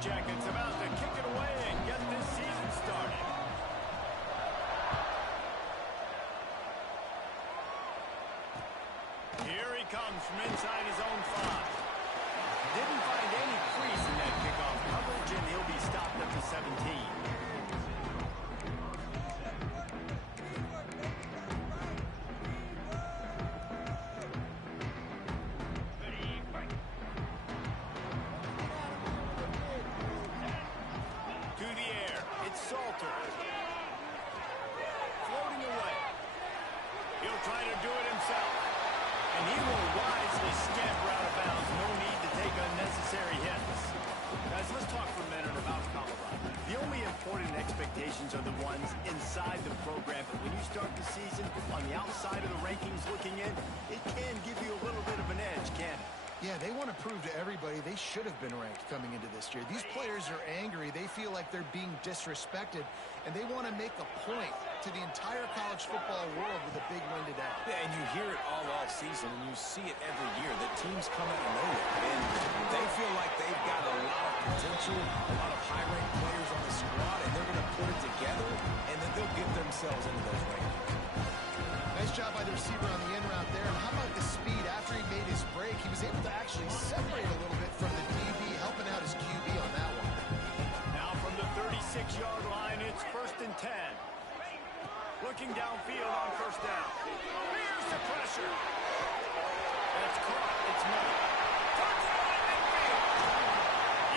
Jackets about to kick it away and get this season started. Here he comes from inside his own 5. Didn't find any crease in that kickoff coverage, and he'll be stopped at the 17. Trying to do it himself. And he will wisely scamper out of bounds. No need to take unnecessary hits. Guys, let's talk for a minute about Colorado. The only important expectations are the ones inside the program. But when you start the season on the outside of the rankings looking in, it can give you a little bit of an edge, can't it? Yeah, they want to prove to everybody they should have been ranked coming into this year. These players are angry. They feel like they're being disrespected, and they want to make a point to the entire college football world with a big win today. Yeah, and you hear it all season, and you see it every year. The teams come out of nowhere, and they feel like they've got a lot of potential, a lot of high-ranked players on the squad, and they're going to put it together, and then they'll get themselves into those rankings. Nice job by the receiver on the in route there. And how about the speed after he made his break? He was able to actually separate a little bit from the DB, helping out his QB on that one. Now from the 36-yard line, it's 1st and 10. Looking downfield on 1st down. Here's the pressure. That's caught. It's made. Touchdown at midfield.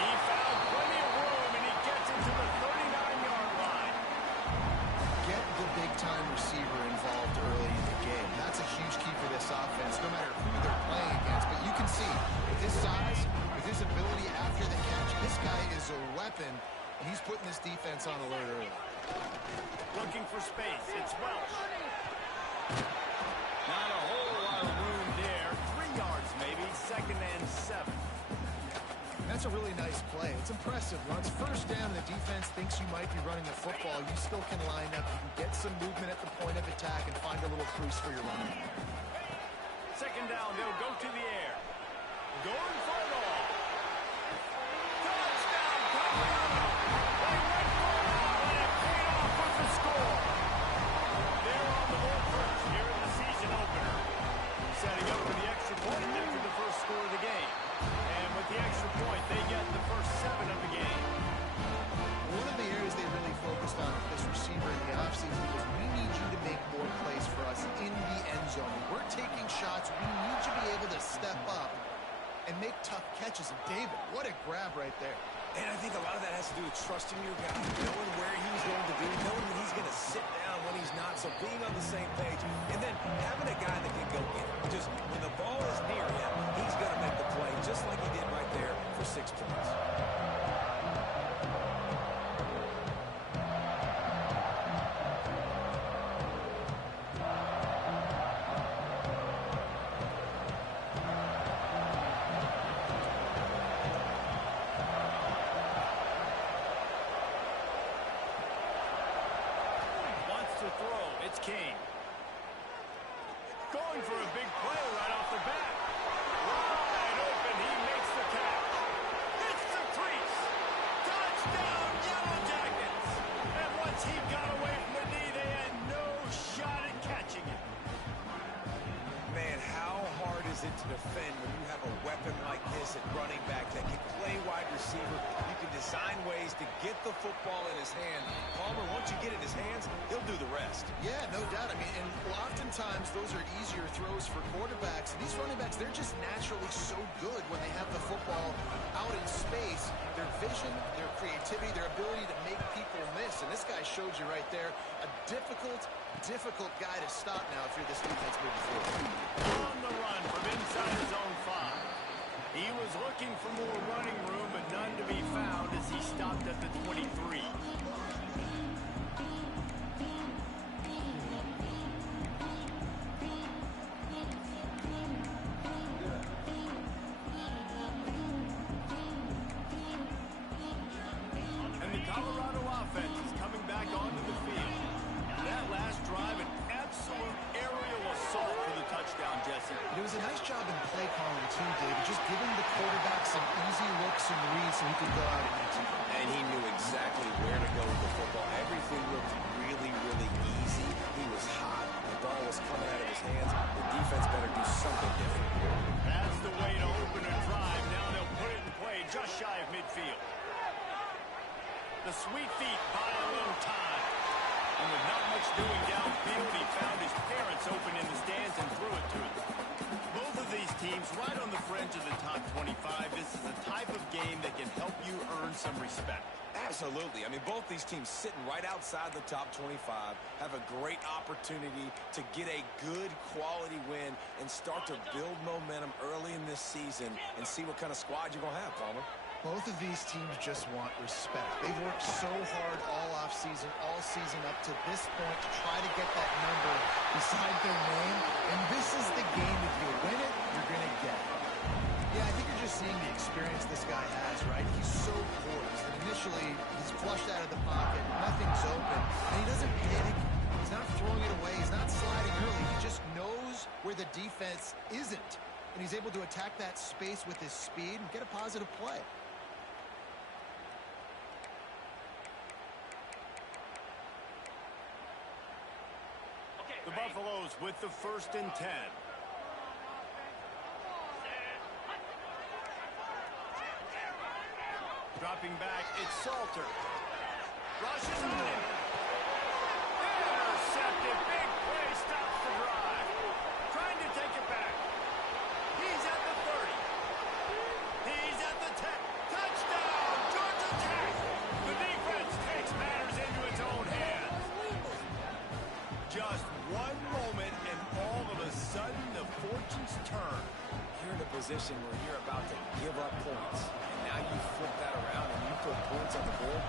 He found plenty of room, and he gets into the 39-yard line. Get the big-time receiver involved early in the game. That's a huge key for this offense, no matter who they're playing against. But you can see, with his size, with his ability after the catch, this guy is a weapon, and he's putting this defense on alert early. Looking for space. It's Welch. Not a whole lot of room there. 3 yards maybe. 2nd and 7. That's a really nice play. It's impressive. Once 1st down, the defense thinks you might be running the football. You still can line up. You can get some movement at the point of attack and find a little crease for your running. 2nd down, they'll go to the air. Going for it all. Touchdown, Colorado! They went for it all, and it paid off with the score. They're on the board first here in the season opener. Setting up for the extra point after the first score of the game. And with the extra point, they get the first 7 of the game. One of the areas they really focused on with this receiver in the offseason was we need you to make more plays for us in the end zone. We're taking shots. We need you to be able to step up and make tough catches. And David, what a grab right there. And I think a lot of that has to do with trusting your guy, knowing where he's going to be, knowing when he's going to sit down, when he's not, so being on the same page, and then having a guy that can go get it. Just when the ball is near him, he's going to make the play, just like he did right there for 6 points. It's King. Going for a big play right off the bat. Wide open, he makes the catch. It's the crease. Touchdown, Yellow Jackets. And once he got away from the knee, they had no shot at catching it. Man, how hard is it to defend when you have a weapon like this at running back that can play wide receiver? You can design ways to get the football in his hand. Palmer, once you get it in his hands, he'll do the rest. Yeah, no doubt. I mean, and oftentimes those are easier throws for quarterbacks. And these running backs, they're just naturally so good when they have the football out in space. Their vision, their creativity, their ability to make people miss. And this guy showed you right there a difficult guy to stop now if you're this defense moving forward. On the run from inside his own 5. He was looking for more running room, but none to be found as he stopped at the 23. And the Colorado offense is coming back onto the field. That last drive, an absolute aerial assault for the touchdown, Jesse. It was a nice job in play calling too, David, just giving the quarterback some easy looks and reads so he could go out and Everything looked really, really easy. He was hot. The ball was coming out of his hands. The defense better do something different. That's the way to open a drive. Now they'll put it in play just shy of midfield. The sweet feet buy a little time. And with not much doing downfield, he found his parents open in the stands and threw it to them. Both of these teams right on the fringe of the top 25. This is the type of game that can help you earn some respect. Absolutely. I mean, both these teams sitting right outside the top 25 have a great opportunity to get a good quality win and start to build momentum early in this season and see what kind of squad you're going to have, Palmer. Both of these teams just want respect. They've worked so hard all season up to this point to try to get that number beside their name. And this is the game. If you win it, you're going to get it. Yeah, I think you're just seeing the experience this guy has, right? He's so poised. And initially, he's flushed out of the pocket. Nothing's open. And he doesn't panic. He's not throwing it away. He's not sliding early. He just knows where the defense isn't. And he's able to attack that space with his speed and get a positive play. The Buffaloes with the 1st and 10. Dropping back, it's Salter. Rushes on him. Intercepted. Big play stops the drive. Trying to take it back. He's at the 30. He's at the 10. Touchdown, Georgia Tech. The defense takes matters into its own hands. Just one moment, and all of a sudden, the fortunes turn. You're in a position where you're about to give up points. And now you flip that around and you put points on the board.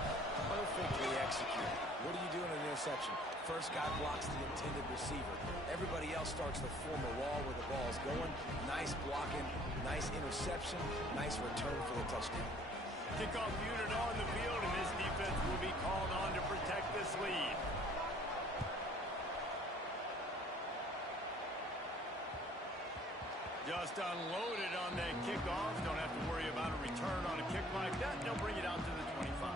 Perfectly executed. What do you do in an interception? First guy blocks the intended receiver. Everybody else starts to form a wall where the ball is going. Nice blocking, nice interception, nice return for the touchdown. Kickoff unit on the field, and this defense will be called on to protect this lead. Just unloaded on that kickoff. Don't have to worry about a return on a kick like that. They'll bring it out to the 25.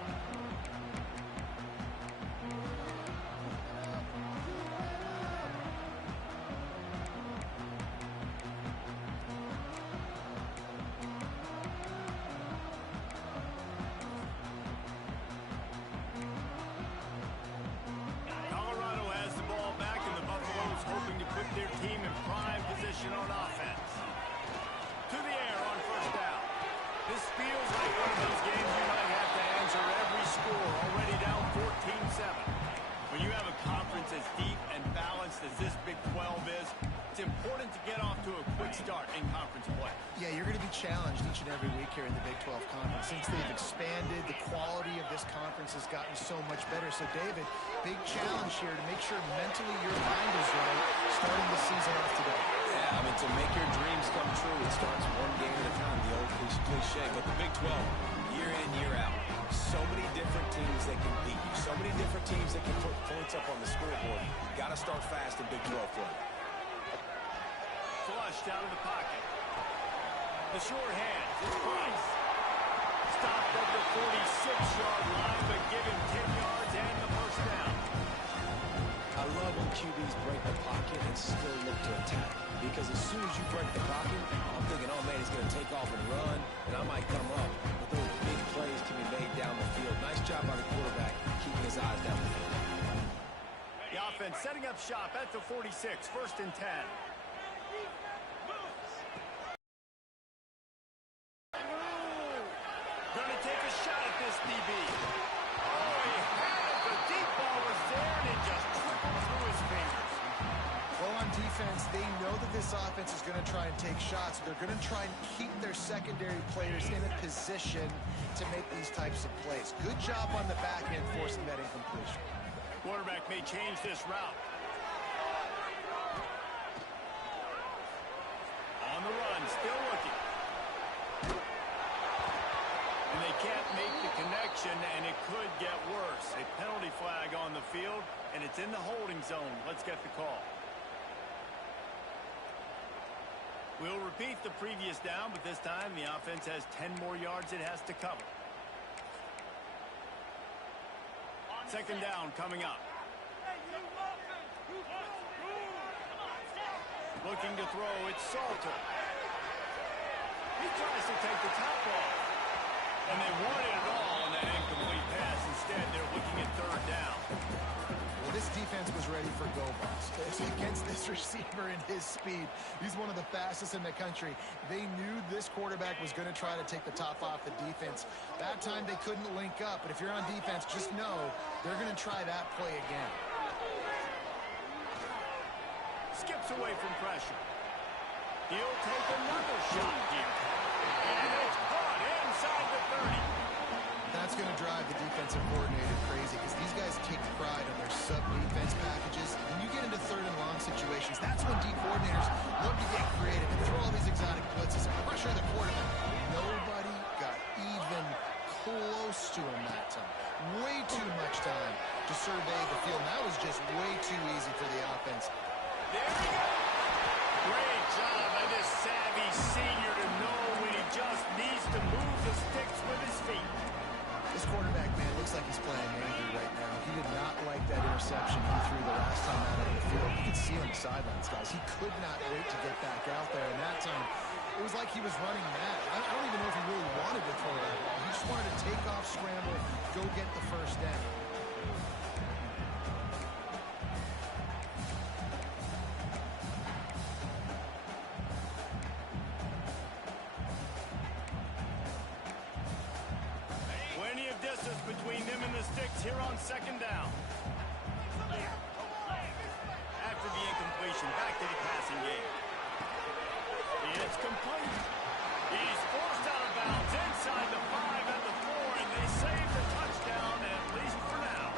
Colorado has the ball back, and the Buffaloes hoping to put their team in prime position on offense. To the air on 1st down. This feels like one of those games you might have to answer every score, already down 14-7. When you have a conference as deep and balanced as this Big 12 is, it's important to get off to a quick start in conference play. Yeah, you're going to be challenged each and every week here in the Big 12 Conference. Since they've expanded, the quality of this conference has gotten so much better. So, David, big challenge here to make sure mentally your mind is right starting the season off today. Yeah, I mean, to make your dreams come true, it starts one game at a time, the old cliche. But the Big 12, year in, year out, so many different teams that can beat you, so many different teams that can put points up on the scoreboard. Got to start fast in Big 12 play. Flushed out of the pocket. The short hand, it's Price. Stopped at the 46-yard line, but give him 10 yards and the 1st down. I love when QBs break the pocket and still look to attack. Because as soon as you break the pocket, I'm thinking, oh, man, he's going to take off and run, and I might come up. But those big plays can be made down the field. Nice job by the quarterback, keeping his eyes down the field. The offense setting up shop at the 46, 1st and 10. Gonna take a shot at this DB. Oh, he had it. The deep ball was there, and it just trickled through his fingers. Well, on defense, they know that this offense is going to try and take shots. They're going to try and keep their secondary players in a position to make these types of plays. Good job on the back end forcing that incompletion. Quarterback may change this route. On the run, still looking. And they can't make the connection, and it could get worse. A penalty flag on the field, and it's in the holding zone. Let's get the call. We'll repeat the previous down, but this time the offense has 10 more yards it has to cover. On Second down coming up. Looking to throw, it's Salter. He tries to take the top off. And they wanted it all on that incomplete pass. Instead, they're looking at third down. Well, this defense was ready for go bust. Against this receiver and his speed, he's one of the fastest in the country. They knew this quarterback was going to try to take the top off the defense. That time they couldn't link up, but if you're on defense, just know they're going to try that play again. Skips away from pressure. He'll take another shot here. And it's caught inside the 30. That's going to drive the defensive coordinator crazy because these guys take pride on their sub-defense packages. When you get into third and long situations, that's when D coordinators love to get creative and throw all these exotic blitzes and pressure the quarterback. Nobody got even close to him that time. Way too much time to survey the field. That was just way too easy for the offense. There he goes. Great job by this savvy senior to know when he just needs to move the sticks with his feet. This quarterback, man, looks like he's playing angry right now. He did not like that interception he threw the last time out on the field. You could see on the sidelines, guys. He could not wait to get back out there. And that time, it was like he was running mad. I don't even know if he really wanted to throw that ball. He just wanted to take off, scramble, go get the first down. Between them and the sticks here on second down. After the incompletion, back to the passing game. It's complete. He's forced out of bounds inside the 5 at the 4, and they save the touchdown, at least for now.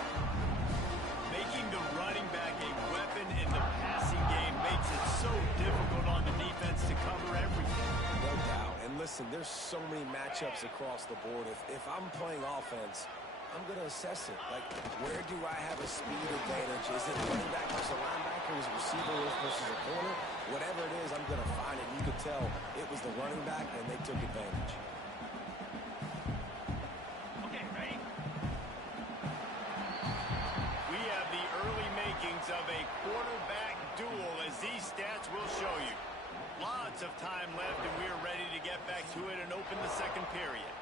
Making the running back a weapon in the passing game makes it so difficult on the defense to cover everything. No doubt. And listen, there's so many matchups across the board. If I'm playing offense, I'm going to assess it. Like, where do I have a speed advantage? Is it running back versus a linebacker? Is it receiver versus a corner? Whatever it is, I'm going to find it. You could tell it was the running back, and they took advantage. Okay, ready? We have the early makings of a quarterback duel, as these stats will show you. Lots of time left, and we're ready to get back to it and open the second period.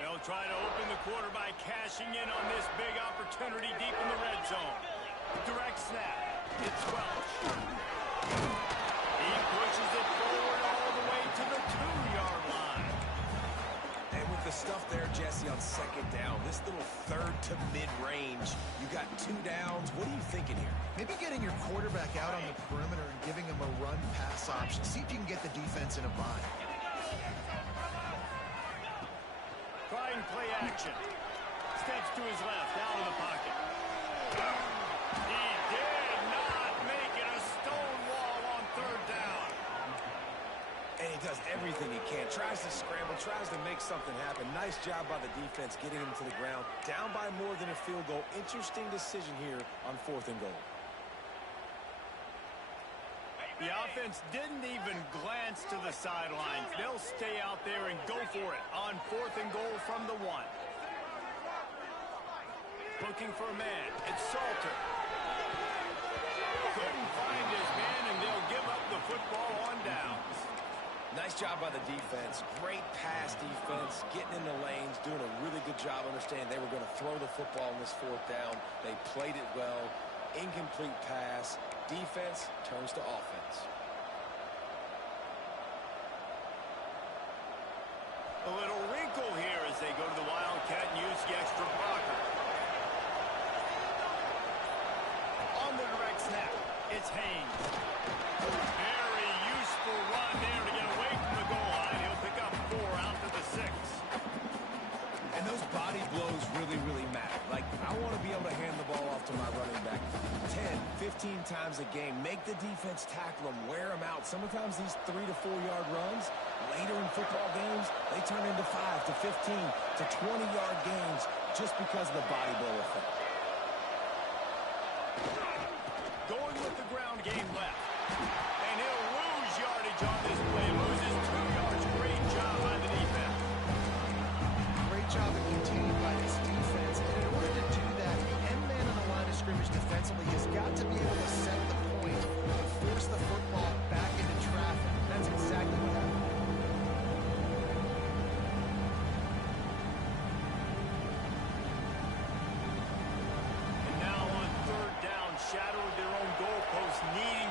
They'll try to open the quarter by cashing in on this big opportunity deep in the red zone. Direct snap. It's Welch. He pushes it forward all the way to the 2-yard line. And with the stuff there, Jesse, on second down, this little third to mid-range, you got 2 downs. What are you thinking here? Maybe getting your quarterback out on the perimeter and giving him a run-pass option. See if you can get the defense in a bind. Trying play action. Steps to his left, out of the pocket. He did not make it. A stone wall on third down. And he does everything he can. Tries to scramble, tries to make something happen. Nice job by the defense getting him to the ground. Down by more than a field goal. Interesting decision here on 4th and goal. The offense didn't even glance to the sidelines. They'll stay out there and go for it on 4th and goal from the 1. Looking for a man. It's Salter. Couldn't find his man, and they'll give up the football on downs. Nice job by the defense. Great pass defense, getting in the lanes, doing a really good job understanding they were going to throw the football on this 4th down. They played it well. Incomplete pass. Defense turns to offense. A little wrinkle here as they go to the Wildcat and use the extra blocker. On the direct snap, it's Haynes. Very useful run there to get away from the goal line. He'll pick up 4 out to the 6. And those body blows really matter. Like, I want to be able to hand the ball off to my running back 10, 15 times a game. Make the defense tackle them, wear them out. Sometimes these 3 to 4 yard runs, later in football games, they turn into 5 to 15 to 20 yard gains just because of the body blow effect. Going with the ground game left. And he'll lose yardage on this play. Loses 2 yards. Great job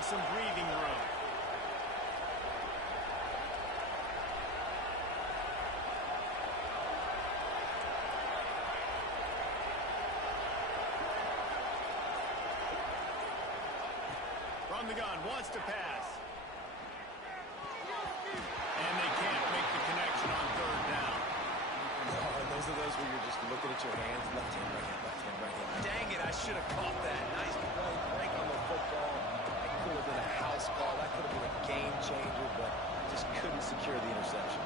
some breathing room. From the gun, wants to pass. And they can't make the connection on third down. Oh, those are those where you're just looking at your hands. Left hand, right hand, left hand, right hand. Dang it, I should have caught that. Nice play, break on the football. That could have been a house call. That could have been a game changer, but just couldn't secure the interception.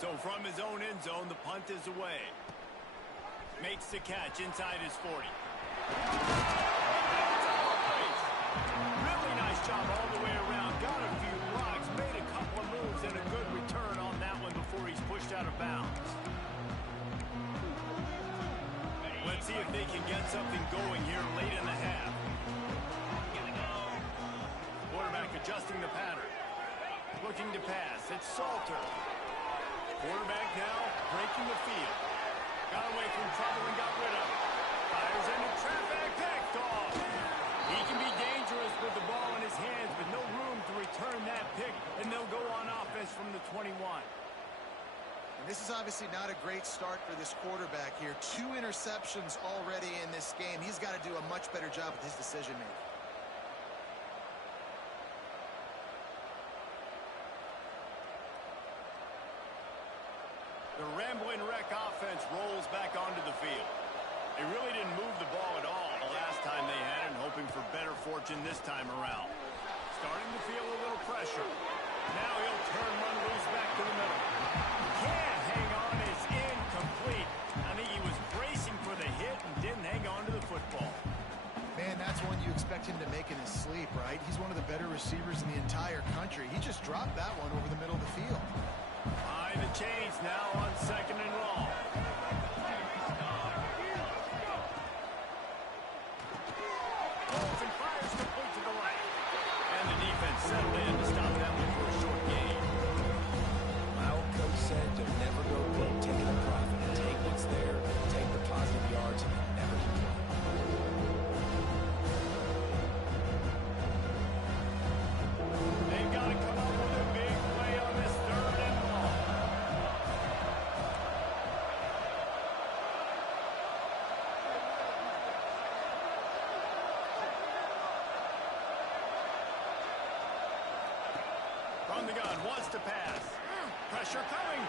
So from his own end zone, the punt is away. Makes the catch inside his 40. Really nice job all the way around. Got a few blocks, made a couple of moves, and a good return on that one before he's pushed out of bounds. Let's see if they can get something going here late in the half. Quarterback adjusting the pattern. Looking to pass. It's Salter. Quarterback now breaking the field. Got away from trouble and got rid of it. Fires into traffic, picked off. He can be dangerous with the ball in his hands, but no room to return that pick, and they'll go on offense from the 21. And this is obviously not a great start for this quarterback here. 2 interceptions already in this game. He's got to do a much better job with his decision-making. The rambling wreck offense rolls back onto the field. They really didn't move the ball at all the last time they had it, and hoping for better fortune this time around. Starting to feel a little pressure. Now he'll turn, run loose back to the middle. Can't hang on, is incomplete. I think he was bracing for the hit and didn't hang on to the football. Man, that's one you expect him to make in his sleep, right? He's one of the better receivers in the entire country. He just dropped that one over the middle of the field. Behind the chains now on 2nd and long. Holds and fires complete to the right. And the defense settled in to stop that one for a short gain. My old coach said you'll never go broke taking a profit. Take what's there, take the positive yards, and you never complain. They've got to come up with a big play on this 3rd and long. From the gun, wants to pass. Pressure coming.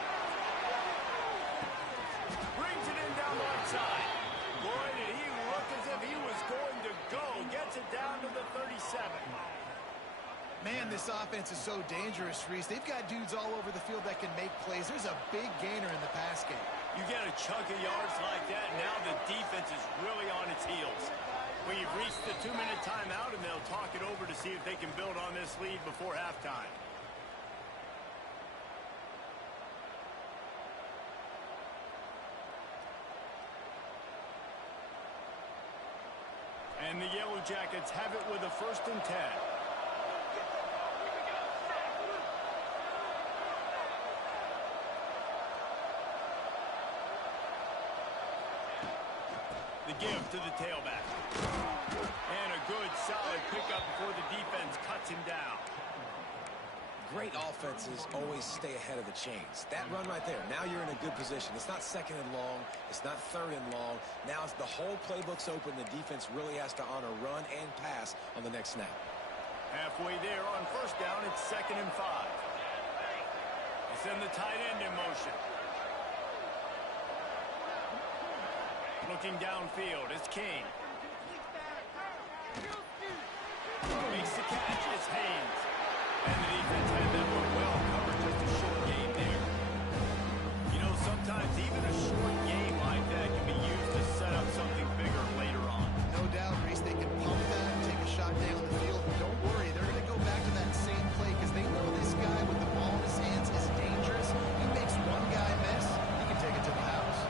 Brings it in down the left side. Boy, did he look as if he was going to go. Gets it down to the 37. Man, this offense is so dangerous, Reese. They've got dudes all over the field that can make plays. There's a big gainer in the pass game. You get a chunk of yards like that, now the defense is really on its heels. We've reached the 2-minute timeout, and they'll talk it over to see if they can build on this lead before halftime. And the Yellow Jackets have it with a 1st and 10. The give to the tailback. And a good, solid pickup before the defense cuts him down. Great offenses always stay ahead of the chains. That run right there, now you're in a good position. It's not 2nd and long. It's not 3rd and long. Now it's the whole playbook's open. The defense really has to honor run and pass on the next snap. Halfway there on 1st down, it's 2nd and 5. They send the tight end in motion. Looking downfield, it's King. Makes the catch, it's Haynes. And the defense had that one well covered, just a short game there. You know, sometimes even a short game like that can be used to set up something bigger later on. No doubt, Reese, they can pump that and take a shot down the field. But don't worry, they're going to go back to that same play because they know this guy with the ball in his hands is dangerous. He makes one guy miss, he can take it to the house.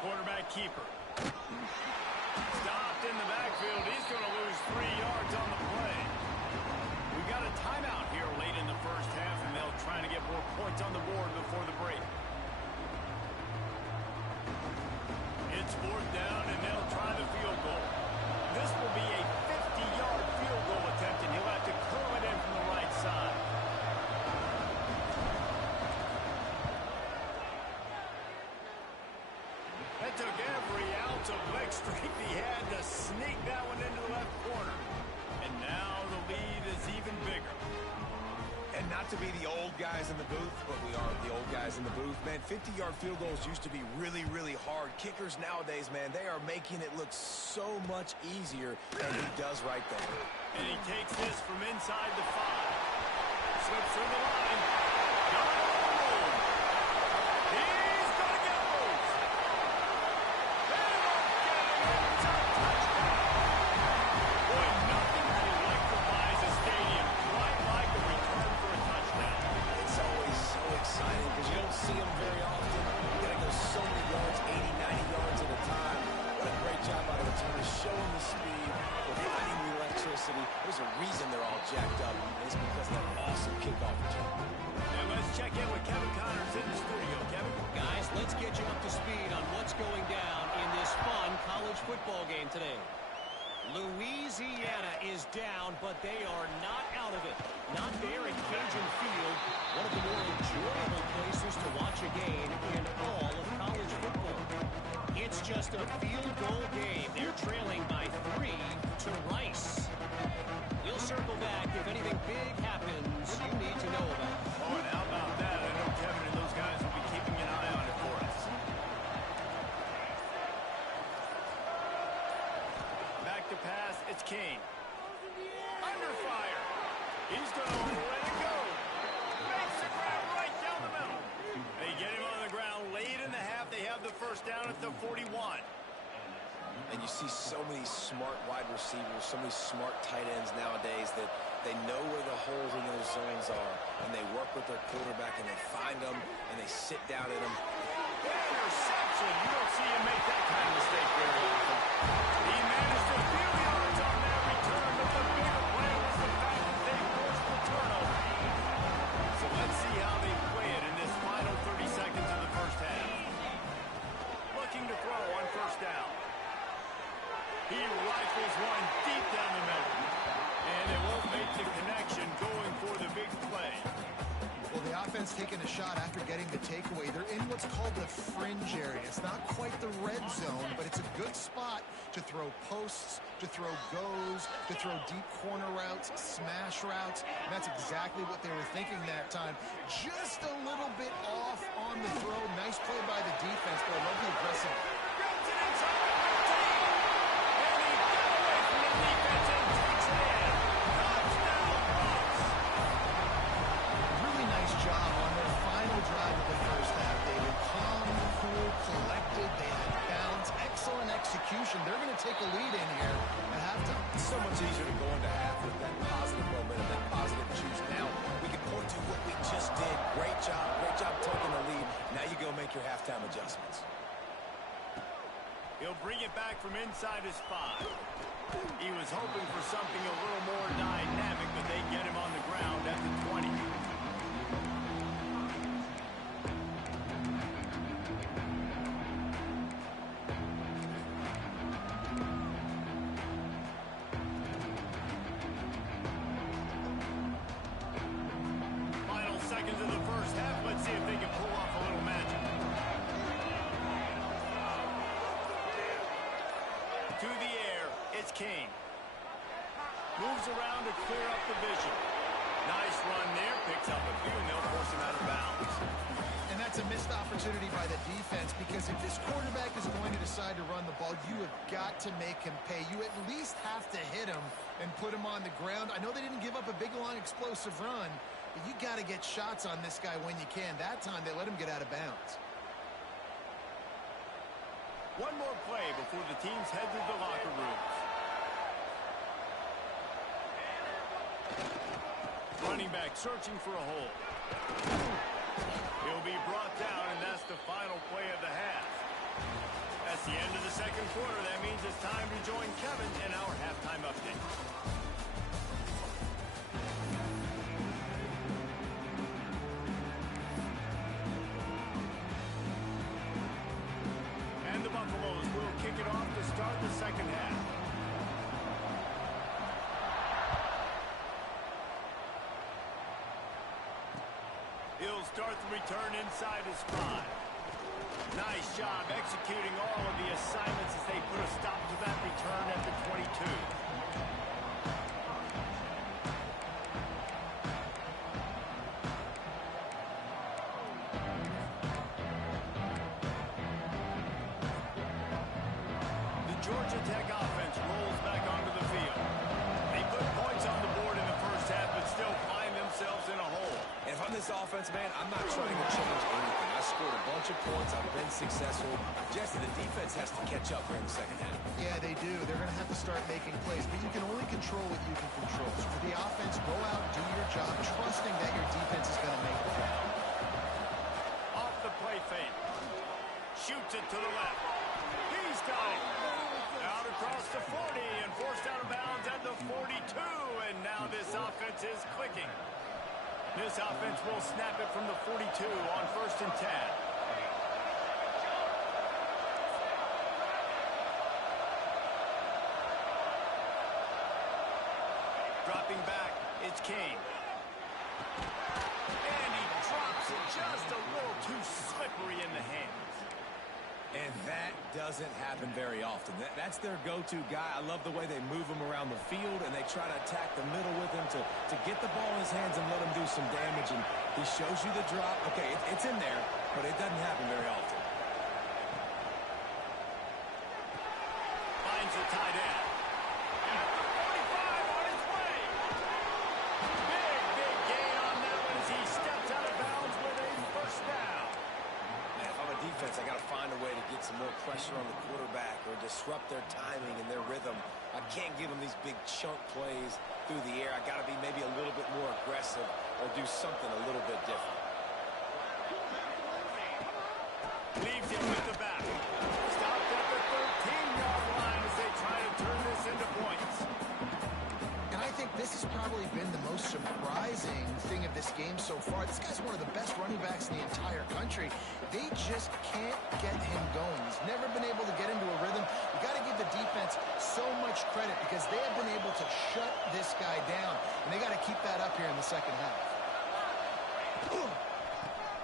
Quarterback keeper. Stopped in the backfield. He's going to lose 3 yards on the play. We've got a timeout here late in the first half, and they'll try to get more points on the board before the break. It's fourth down, and they'll try the field goal. This will be a 50-yard field goal attempt, and he'll have to curl it in from the right side. That took every ounce of leg strength he had to sneak that one into the left corner. And now the lead is even bigger. And not to be the old guys in the booth, but we are the old guys in the booth. Man, 50-yard field goals used to be really, really hard. Kickers nowadays, man, they are making it look so much easier, and he does right there. And he takes this from inside the 5. Slips through the line. Got it on the road. He's going to get loose. They won't get it. It's a touchdown. Boy, nothing that electrifies a stadium quite like a return for a touchdown. It's always so exciting because you don't see them very often. You got to go so many yards, 80, 90 yards at a time. What a great job by the returner, showing the speed, providing the electricity. There's a reason they're all jacked up. It's because of that awesome kickoff return. And let's check in with Kevin Connors in the studio. Kevin? Guys, let's get you up to speed on what's going down in this fun college football game today. Louisiana is down, but they are not out of it. Not there at Cajun Field, one of the more enjoyable places to watch a game in all of college football. It's just a field goal game. They're trailing by 3 to Rice. We'll circle back if anything big happens you need to know about. Oh, and how about that? I know Kevin and those guys will be keeping an eye on it for us. Back to pass, it's Kane. Under fire. He's going to let it go. Makes the grab right down the middle. They get him on the ground late in the half. They have the first down at the 41. And you see so many smart wide receivers, so many smart tight ends nowadays that they know where the holes in those zones are, and they work with their quarterback, and they find them, and they sit down in them. Interception. You don't see him make that kind of mistake very often. He managed a few yards on that return, but the bigger play was the fact that they forced the turnover. So let's see how they play it in this final 30 seconds of the first half. Looking to throw on first down. He rifles one deep down the middle. And it won't make the connection going for the big play. Well, the offense taking a shot after getting the takeaway. They're in what's called the fringe area. It's not quite the red zone, but it's a good spot to throw posts, to throw goes, to throw deep corner routes, smash routes. And that's exactly what they were thinking that time. Just a little bit off on the throw. Nice play by the defense, but I love the aggressive. Grabs it inside the 13. And he got away from the defense and takes it in. Touchdown, Bucks. Really nice job on their final drive of the first half, David. Calm, cool, collected. They had balance. Excellent execution. They're going to take a lead in here at halftime. It's so much easier to go into half with that positive momentum, that positive juice. Now we can point to what we just did. Great job taking the lead. Now you go make your halftime adjustments. He'll bring it back from inside his 5. He was hoping for something a little more dynamic, but they get him on the ground at the 20. Final seconds of the first half. Let's see if they can pull off a little magic. To the air, it's Kane. Moves around to clear up the vision. Nice run there, picks up a few, and they'll force him out of bounds. And that's a missed opportunity by the defense, because if this quarterback is going to decide to run the ball, you have got to make him pay. You at least have to hit him and put him on the ground. I know they didn't give up a big, long, explosive run, but you got to get shots on this guy when you can. That time, they let him get out of bounds. One more play before the teams head to the locker rooms. Running back searching for a hole. He'll be brought down, and that's the final play of the half. That's the end of the second quarter. That means it's time to join Kevin in our halftime update. start the return inside his 5. Nice job executing all of the assignments as they put a stop to that return at the 22. The Georgia Tech offense rolls back onto the field. They put points on the board in the first half, but still find themselves in a hole. And if I'm this offense, man, I'm not trying to change anything. I scored a bunch of points. I've been successful. Jesse, the defense has to catch up here in the second half. Yeah, they do. They're going to have to start making plays, but you can only control what you can control. So for the offense, go out, do your job, trusting that your defense is going to make the play. Off the play fake. Shoots it to the left. He's got it. Out across the 40 and forced out of bounds at the 42. And now this offense is clicking. This offense will snap it from the 42 on 1st and 10. Dropping back, it's Kane. And he drops it just a little too slippery in the hands. And that doesn't happen very often. That's their go-to guy. I love the way they move him around the field, and they try to attack the middle with him to get the ball in his hands and let him do some damage. And he shows you the drop. Okay, it's in there, but it doesn't happen very often. Finds the tight end. At the 45 on his way. Big gain on that one as he steps out of bounds with a first down. Man, if I'm a defense, I got to find a way to get some more pressure on the quarterback or disrupt their timing and their rhythm. I can't give them these big chunk plays through the air. I got to be maybe a little bit more aggressive or do something a little bit different. Leaves him with the back. Stopped at the 13-yard line as they try to turn this into points. And I think this has probably been the most surprising thing of this game so far. This guy's one of the best running backs in the entire country. They just can't get him going. He's never been able to get into a rhythm. You got to give the defense so much credit because they have been able to shut this guy down. And they got to keep that up here in the second half.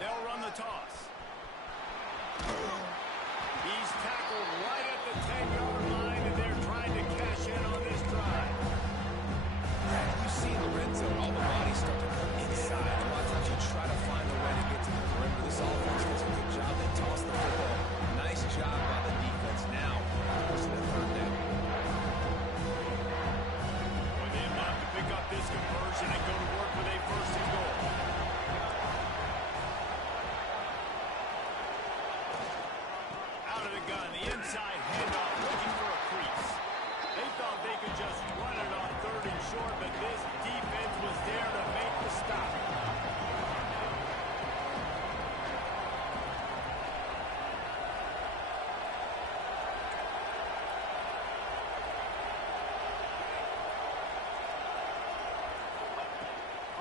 They'll run the toss. He's tackled right at the 10-yard line, and they're trying to cash in on this drive. You see in the red zone, all the bodies start to come inside. A lot of times you try to find a way to get to the perimeter. This offense does a good job. They toss the football. Nice job by the defense now. Forcing a third down. Well, they have to pick up this conversion and go to work with a first and goal. Out of the gun, the inside handoff, looking for a crease. They thought they could just run it on 3rd and short, but this defense was there to make the stop.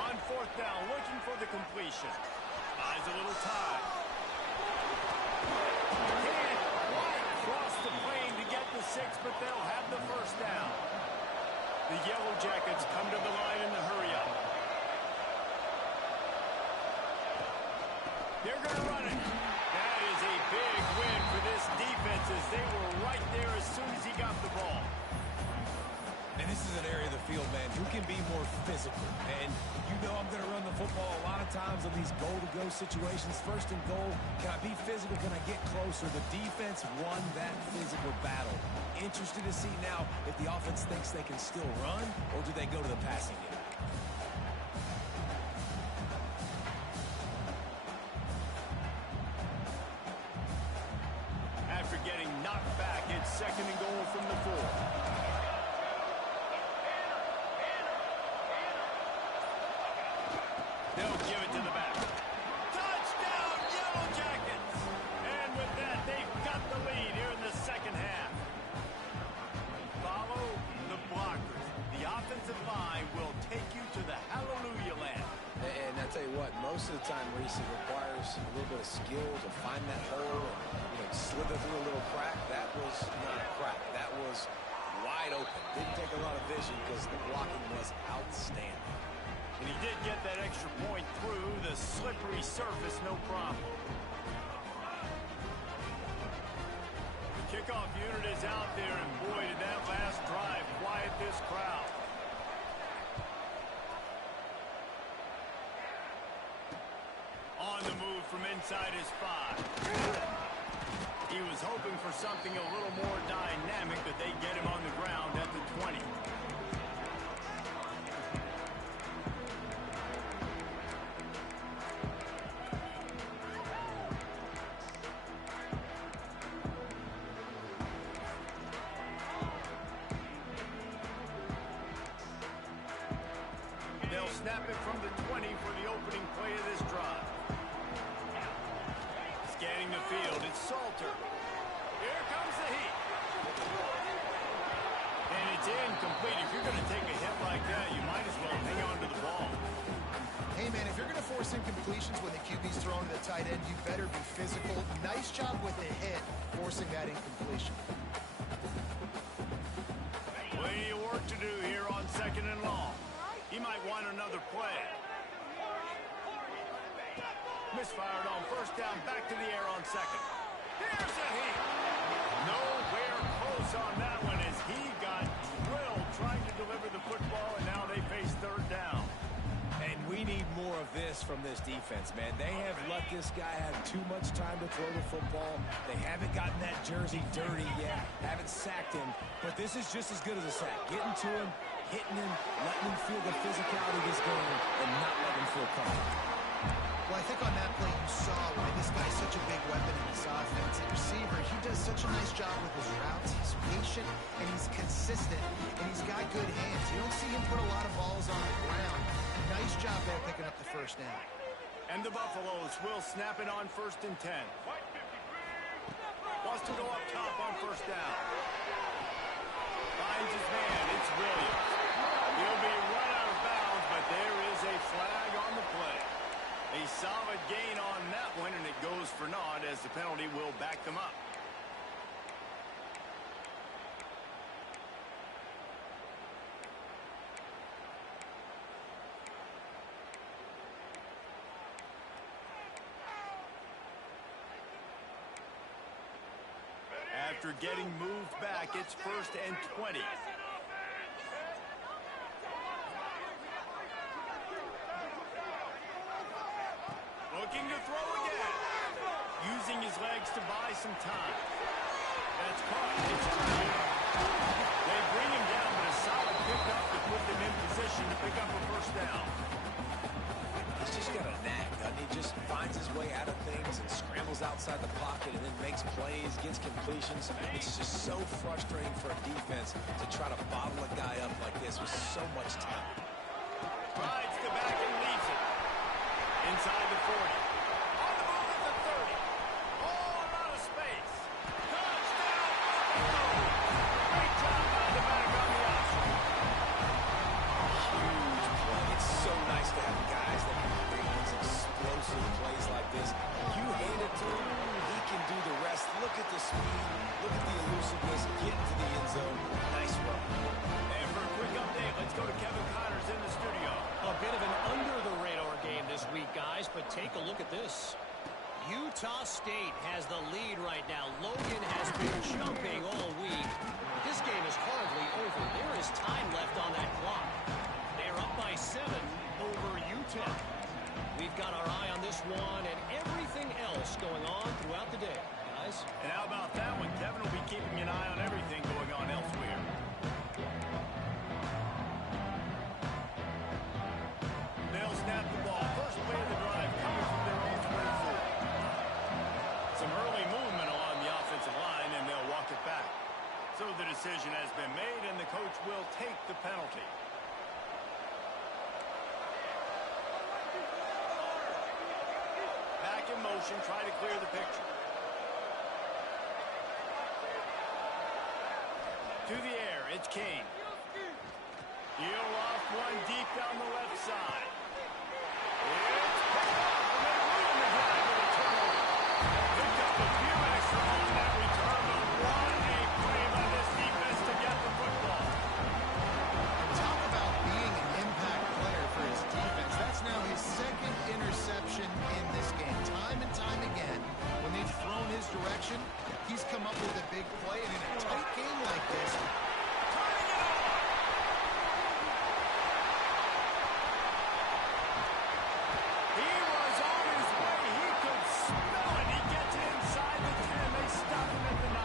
On 4th down, looking for the completion. Buys a little time. Can't quite cross the plane to get the 6, but they'll have the first down. The Yellow Jackets come to the line in the hurry-up. They're going to run it. That is a big win for this defense as they were right there as soon as he got the ball. And this is an area of the field, man, who can be more physical. And you know I'm going to run the football a lot of times in these goal-to-go situations. 1st and goal, can I be physical? Can I get closer? The defense won that physical battle. Interested to see now if the offense thinks they can still run, or do they go to the passing game? After getting knocked back, it's 2nd and goal from the 4. They'll give it to the back. Touchdown, Yellow Jackets! And with that, they've got the lead here in the second half. Follow the blockers. The offensive line will take you to the hallelujah land. And I tell you what, most of the time, Reese, it requires a little bit of skill to find that hole and slither through a little crack. That was not a crack. That was wide open. Didn't take a lot of vision because the blocking was outstanding. And he did get that extra point through the slippery surface, no problem. Kickoff unit is out there, and boy, did that last drive quiet this crowd. On the move from inside his 5. He was hoping for something a little more dynamic, that they get him on the ground at the 20. They'll snap it from the 20 for the opening play of this drive. Scanning the field, it's Salter. Here comes the heat. And it's incomplete. If you're going to take a hit like that, you might as well hang on to the ball. Hey, man, if you're going to force incompletions when the QB's thrown to the tight end, you better be physical. Nice job with the hit, forcing that incompletion. Plenty of work to do here on 2nd and long. He might want another play. Misfired on 1st down, back to the air on 2nd. Here's a heat. Nowhere close on that one as he got drilled trying to deliver the football, and now they face 3rd down. And we need more of this from this defense, man. They have let this guy have too much time to throw the football. They haven't gotten that jersey dirty yet, haven't sacked him. But this is just as good as a sack. Getting to him, hitting him, letting him feel the physicality of this game, and not letting him feel comfortable. Well, I think on that play you saw why this guy's such a big weapon in this offense. The receiver, he does such a nice job with his routes. He's patient, and he's consistent, and he's got good hands. You don't see him put a lot of balls on the ground. Nice job there picking up the 1st down. And the Buffaloes will snap it on 1st and 10. Wants to go up top on 1st down. Finds his man. It's Williams. He'll be run out of bounds, but there is a flag on the play. A solid gain on that one, and it goes for naught as the penalty will back them up. After getting moved back, it's 1st and 20. Looking to throw again. Using his legs to buy some time. That's caught. It's tied. They bring him down, but a solid pickup to put them in position to pick up a 1st down. He's just got a knack, doesn't he? Just finds his way out of things and scrambles outside the pocket and then makes plays, gets completions. It's just so frustrating for a defense to try to bottle a guy up like this with so much talent. Rides the back and leaves it. Inside the 40. On the move at the 30. Oh, I'm out of space. Touchdown, Buffalo! Great job by the back on the option. Huge play. It's so nice to have guys that can create these explosive plays like this. You hand it to him, he can do the rest. Look at the speed. Look at the elusiveness. Get into the end zone. Nice run. And for a quick update, let's go to Kevin Connors in the studio. A bit of an under-the-radar game this week, guys, but take a look at this. Utah State has the lead right now. Logan has been jumping all week. This game is hardly over. There is time left on that clock. They're up by 7 over UTEP. We've got our eye on this one and everything else going on throughout the day, guys. And how about that one? Kevin will be keeping an eye on everything going on elsewhere. They'll snap the ball. First play of the drive coming from their own 24. Some early movement along the offensive line, and they'll walk it back. So the decision has been made, and the coach will take the penalty. Back in motion, try to clear the picture. To the air, it's Kane. He'll off one deep down the left side. It's picked up, and they ruin the drive with a turnover. Picked up a few extra on that return, but what a play by this defense to get the football. Talk about being an impact player for his defense. misdirection, he's come up with a big play, and in a tight game like this, Turning it on. He was on his way. He could smell it. He gets it inside the 10. They stop him at the 9.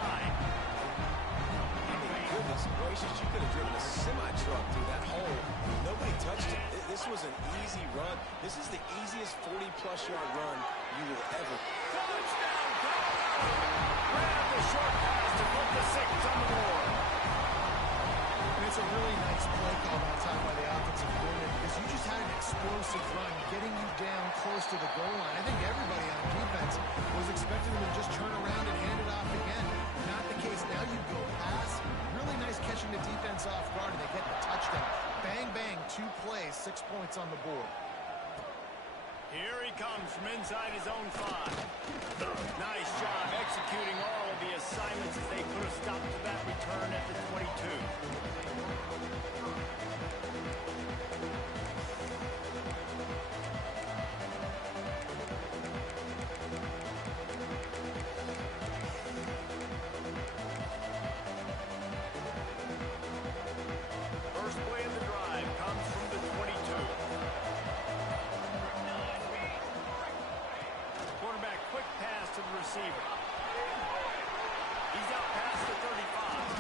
I mean, goodness gracious, you could have driven a semi-truck through that hole. Nobody touched it. This was an easy run. This is the easiest 40-plus yard run you will ever. Touchdown, Colorado. Grab the short pass to put the 6 on the board. and it's a really nice play call that time by the offensive coordinator because you just had an explosive run getting you down close to the goal line. I think everybody on defense was expecting them to just turn around and hand it off again. Not the case. Now you go pass. Really nice catching the defense off guard, and they get the touchdown. Bang, bang, 2 plays, 6 points on the board. Here he comes from inside his own 5. Nice job executing all of the assignments as they put a stop to that return at the 22. First play of the drive comes from the 22. Quarterback, quick pass to the receiver. He's out past the 35.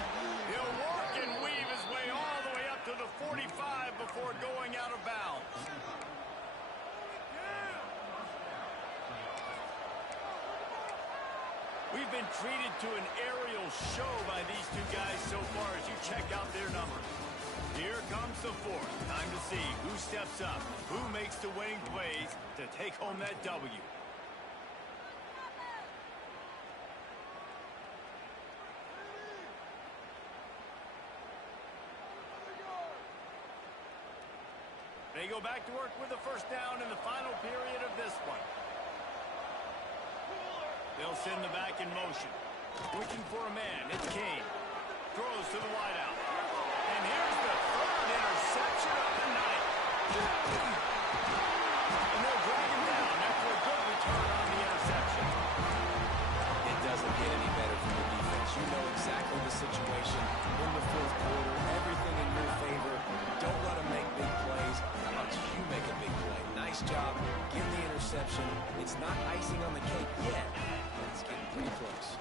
He'll work and weave his way all the way up to the 45 before going out of bounds. We've been treated to an aerial show by these two guys so far as you check out their numbers. Here comes the 4th. Time to see who steps up, who makes the winning plays to take home that W. They go back to work with the first down in the final period of this one. They'll send the back in motion. Looking for a man. It's Kane. Throws to the wideout. And here's the 3rd interception of the night. And they'll drag him down after a good return on the interception. It doesn't get any better from the defense. You know exactly the situation in the 4th quarter. Everything in your favor. Don't let them make big plays. How about you make a big play? Nice job. Get the interception. It's not icing on the cake yet. It's getting pretty close.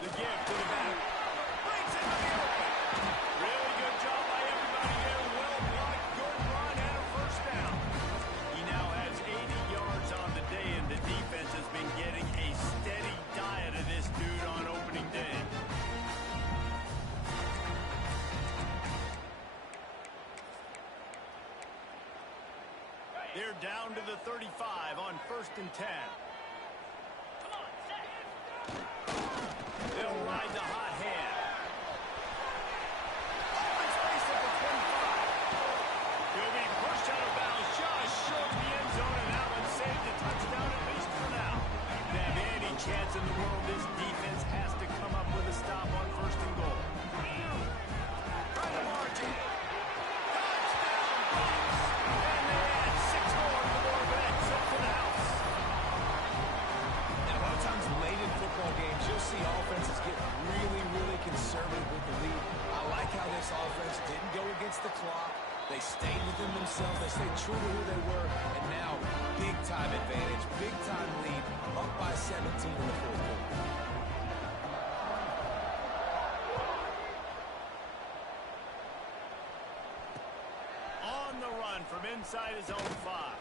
The give to the back. Brings it to the open. Really good job by everybody here. Well blocked, good run, and a first down. He now has 80 yards on the day, and the defense has been getting a steady diet of this dude on opening day. They're down to the 35 on 1st and 10. They'll ride the hot hand. Open space at the 25. He'll be pushed out of bounds just short of the end zone, and that one saved a touchdown at least for now. If they have any chance in the world, this defense has to come up with a stop on 1st and goal. Try to margin. Touchdown, Bucks! And they add 6 more to the board, but that's it for the house. And a lot of times late in football games, you'll see offenses get really, really conservative with the lead. I like how this offense didn't go against the clock. They stayed within themselves. They stayed true to who they were. And now, big-time advantage, big-time lead, up by 17 in the 4th quarter. On the run from inside his own 5.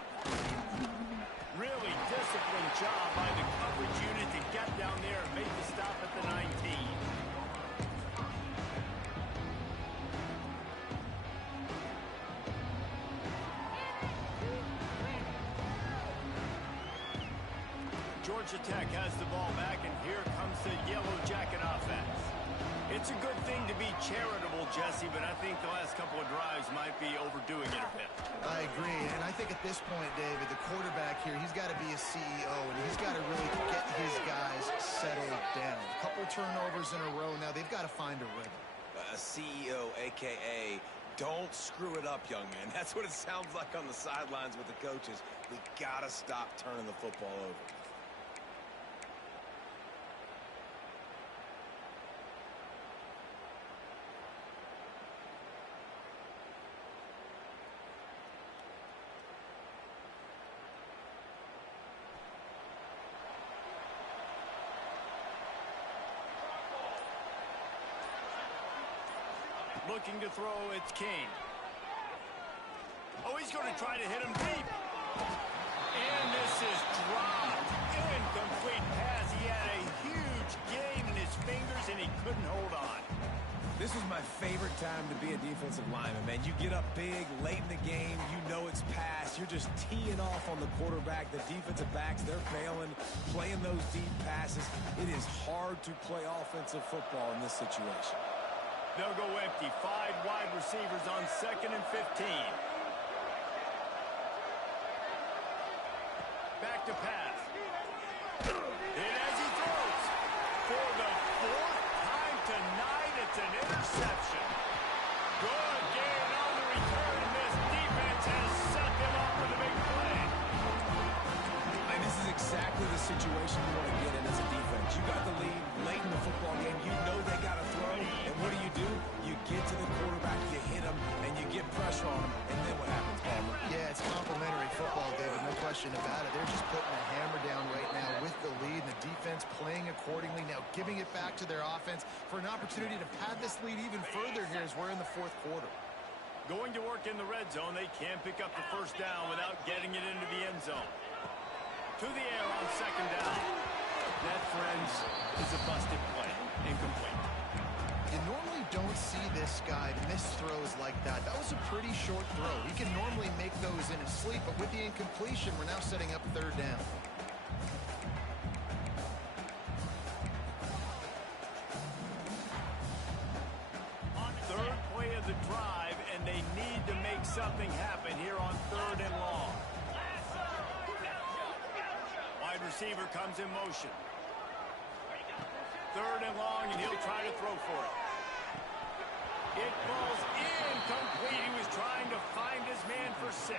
Really disciplined job by the coverage unit to get down there and make the stop at the 19. Georgia Tech has the ball back, and here comes the Yellow Jacket offense. It's a good thing to be charitable, Jesse, but I think the last couple of drives might be overdoing it a bit. I agree, and I think at this point, David, the quarterback here, he's got to be a CEO, and he's got to really get his guys settled down. A couple turnovers in a row now. They've got to find a rhythm. A CEO, a.k.a. don't screw it up, young man. That's what it sounds like on the sidelines with the coaches. We got to stop turning the football over. Looking to throw, it's King. Oh, he's going to try to hit him deep. And this is dropped. Incomplete pass. He had a huge gain in his fingers, and he couldn't hold on. This is my favorite time to be a defensive lineman, man. You get up big, late in the game, you know it's past. You're just teeing off on the quarterback. The defensive backs, they're bailing, playing those deep passes. It is hard to play offensive football in this situation. They'll go empty. 5 wide receivers on 2nd and 15. Back to pass. And as he throws, for the 4th time tonight, it's an interception. Good gain on the return. This defense has set them up for the big play. And this is exactly the situation you want to get in as a defense. You got the lead late in the football game. You know they got to throw. And what do? You get to the quarterback, you hit him, and you get pressure on him. And then what happens, Palmer? Yeah, it's complimentary football, David, no question about it. They're just putting a hammer down right now with the lead, and the defense playing accordingly, now giving it back to their offense for an opportunity to pad this lead even further here as we're in the 4th quarter. Going to work in the red zone. They can't pick up the 1st down without getting it into the end zone. To the air on 2nd down. That, friends, is a busted play. Incomplete. You normally don't see this guy miss throws like that. That was a pretty short throw. He can normally make those in his sleep, but with the incompletion, we're now setting up 3rd down. Third play of the drive, and they need to make something happen here on 3rd and long. Wide receiver comes in motion. 3rd and long, and he'll try to throw for it. It falls incomplete. He was trying to find his man for 6.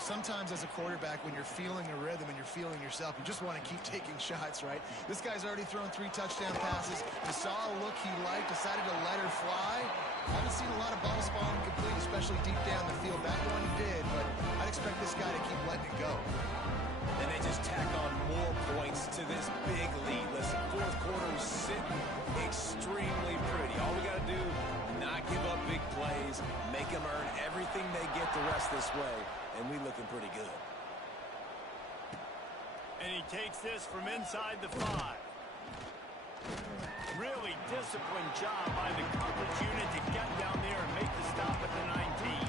Sometimes as a quarterback, when you're feeling a rhythm and you're feeling yourself, you just want to keep taking shots, right? This guy's already thrown 3 touchdown passes. He saw a look he liked, decided to let her fly. Haven't seen a lot of balls falling complete, especially deep down the field. That one did, but I'd expect this guy to keep letting it go. And they just tack on more points to this big lead. Listen, 4th quarter is sitting extremely pretty. All we got to do, not give up big plays, make them earn everything they get the rest this way, and we looking pretty good. And he takes this from inside the 5. Really disciplined job by the coverage unit to get down there and make the stop at the 19.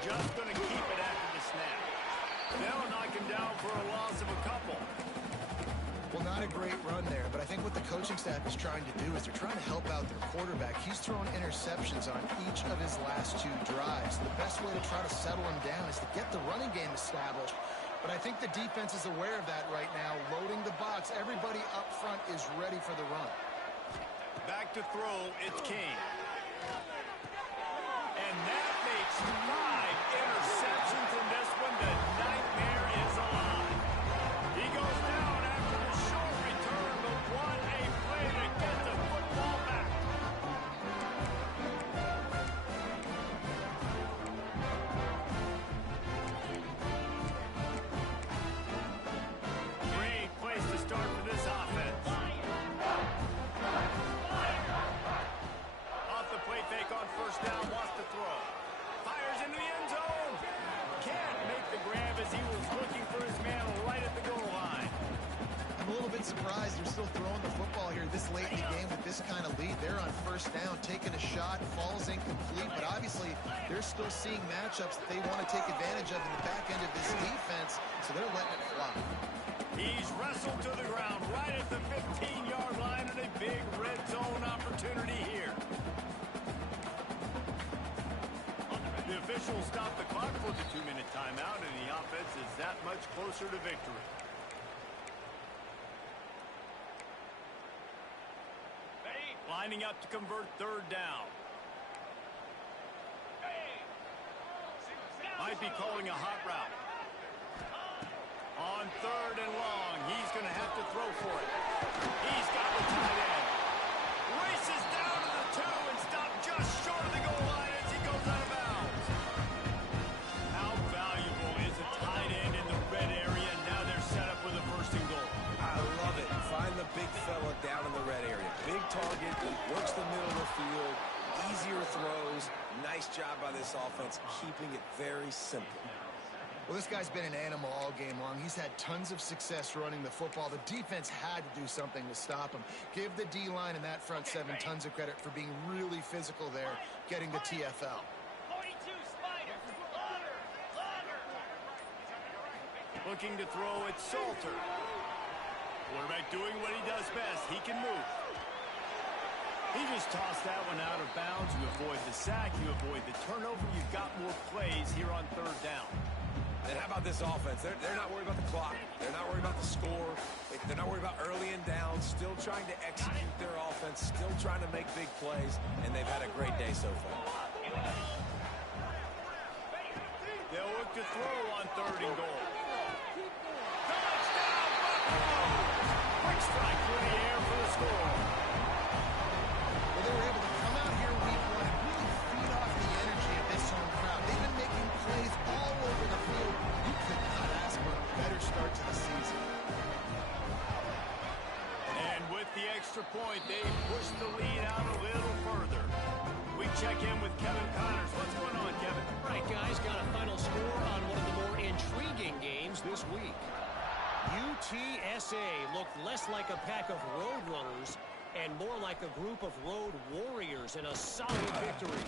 Just going to keep it after the snap. They'll knock him down for a loss of a couple. Well, not a great run there, but I think what the coaching staff is trying to do is they're trying to help out their quarterback. He's thrown interceptions on each of his last 2 drives. The best way to try to settle him down is to get the running game established. But I think the defense is aware of that right now, loading the box. Everybody up front is ready for the run. Back to throw, it's King. And that makes 5 interceptions in this one. The nightmare is alive. He goes down after the short return, but what a play to get the football back. Great place to start for this offense. Off the play fake on 1st down, wants to throw. Fires into the end zone. Can't make the grab as he was looking for his man right at the goal line. I'm a little bit surprised they're still throwing the football here this late in the game with this kind of lead. They're on 1st down, taking a shot, falls incomplete, but obviously they're still seeing matchups that they want to take advantage of in the back end of this defense, so they're letting it fly. He's wrestled to the ground right at the 15-yard line, and a big red zone opportunity here. The officials stop the clock for the 2-minute timeout, and the offense is that much closer to victory. Lining up to convert 3rd down. might be calling a hot route. On 3rd and long, he's going to have to throw for it. He's got the tight end. Races down to the 2 and stopped just short of the goal line as he goes out of bounds. How valuable is a tight end in the red area? Now they're set up with a 1st and goal. I love it. Find the big fella down in the red area. Big target, works the middle of the field, easier throws. Nice job by this offense, keeping it very simple. Well, this guy's been an animal all game long. He's had tons of success running the football. The defense had to do something to stop him. Give the D-line and that front 7 tons of credit for being really physical there, getting the TFL. 42 Spider. Looking to throw it, Salter. Quarterback doing what he does best. He can move. He just tossed that one out of bounds. You avoid the sack. You avoid the turnover. You've got more plays here on 3rd down. And how about this offense? They're not worried about the clock. They're not worried about the score. They're not worried about early and down. Still trying to execute their offense. Still trying to make big plays. And they've had a great day so far. They'll look to throw on 3rd and goal. Touchdown, Buffalo! Quick strike through the air for the score. Well, they were able to come out here week 1 and really feed off the energy of this home crowd. They've been making plays all over the field. You could not ask for a better start to the season. And with the extra point, they push the lead out a little further. We check in with Kevin Connors. What's going on, Kevin? Right, guys, got a final score on one of the more intriguing games this week. UTSA looked less like a pack of road runners and more like a group of road warriors in a solid victory.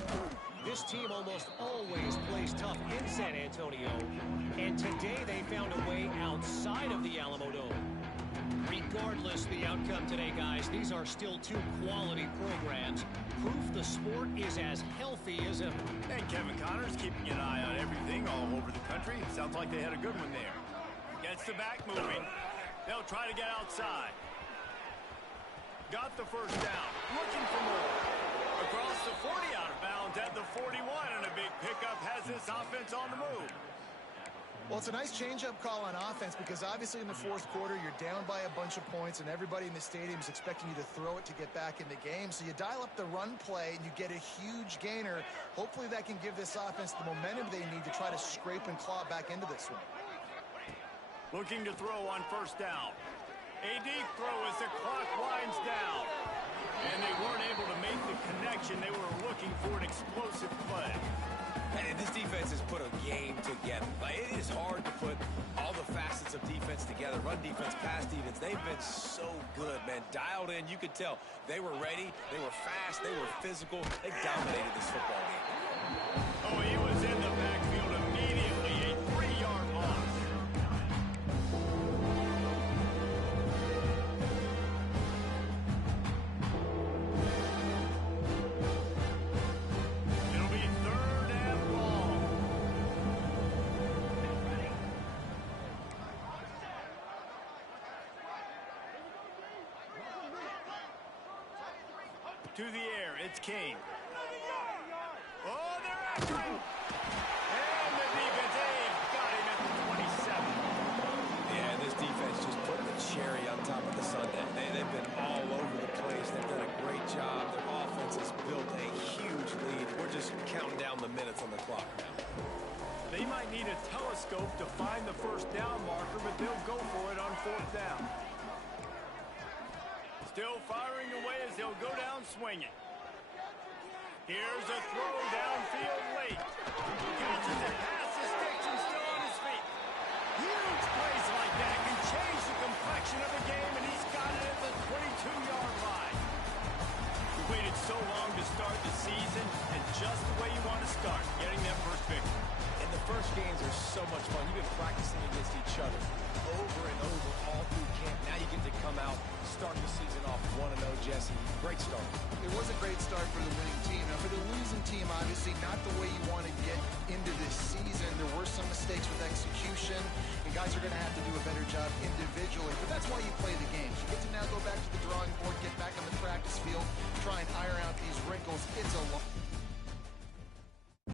This team almost always plays tough in San Antonio, and today they found a way outside of the Alamo Dome. Regardless the outcome today, guys, these are still 2 quality programs. Proof the sport is as healthy as ever. And Kevin Connors keeping an eye on everything all over the country. Sounds like they had a good one there. Gets the back moving. They'll try to get outside. Got the 1st down. Looking for more. Across the 40 out of bounds at the 41, and a big pickup has this offense on the move. Well, it's a nice change-up call on offense because obviously in the 4th quarter, you're down by a bunch of points and everybody in the stadium is expecting you to throw it to get back in the game. So you dial up the run play and you get a huge gainer. Hopefully that can give this offense the momentum they need to try to scrape and claw back into this one. Looking to throw on 1st down. A deep throw as the clock winds down. And they weren't able to make the connection. They were looking for an explosive play. And this defense has put a game together. Like, it is hard to put all the facets of defense together. Run defense, pass defense. They've been so good, man. Dialed in. You could tell they were ready. They were fast. They were physical. They dominated this football game. Oh, he was in the backfield immediately. A 3-yard loss. To the air, it's King. Oh, they're after him. And the defense, they've got him at the 27. Yeah, this defense just putting the cherry on top of the sundae. They've been all over the place. They've done a great job. Their offense has built a huge lead. We're just counting down the minutes on the clock now. They might need a telescope to find the 1st down marker, but they'll go for it on 4th down. Still firing away as they'll go down swinging. Here's a throw downfield late. Catches it past the sticks and still on his feet. Huge plays like that can change the complexion of the game, and he's got it at the 22-yard line. You waited so long to start the season, and just the way you want to start, getting that first victory. And the first games are so much fun. You've been practicing against each other over and over all through camp. Now you get to come out, start the season off 1-0, Jesse. Great start. It was a great start for the winning team. Now, for the losing team, obviously not the way you want to get into this season. There were some mistakes with execution, and guys are going to have to do a better job individually. But that's why you play the games. You get to now go back to the drawing board, get back on the practice field, try and iron out these wrinkles. It's a long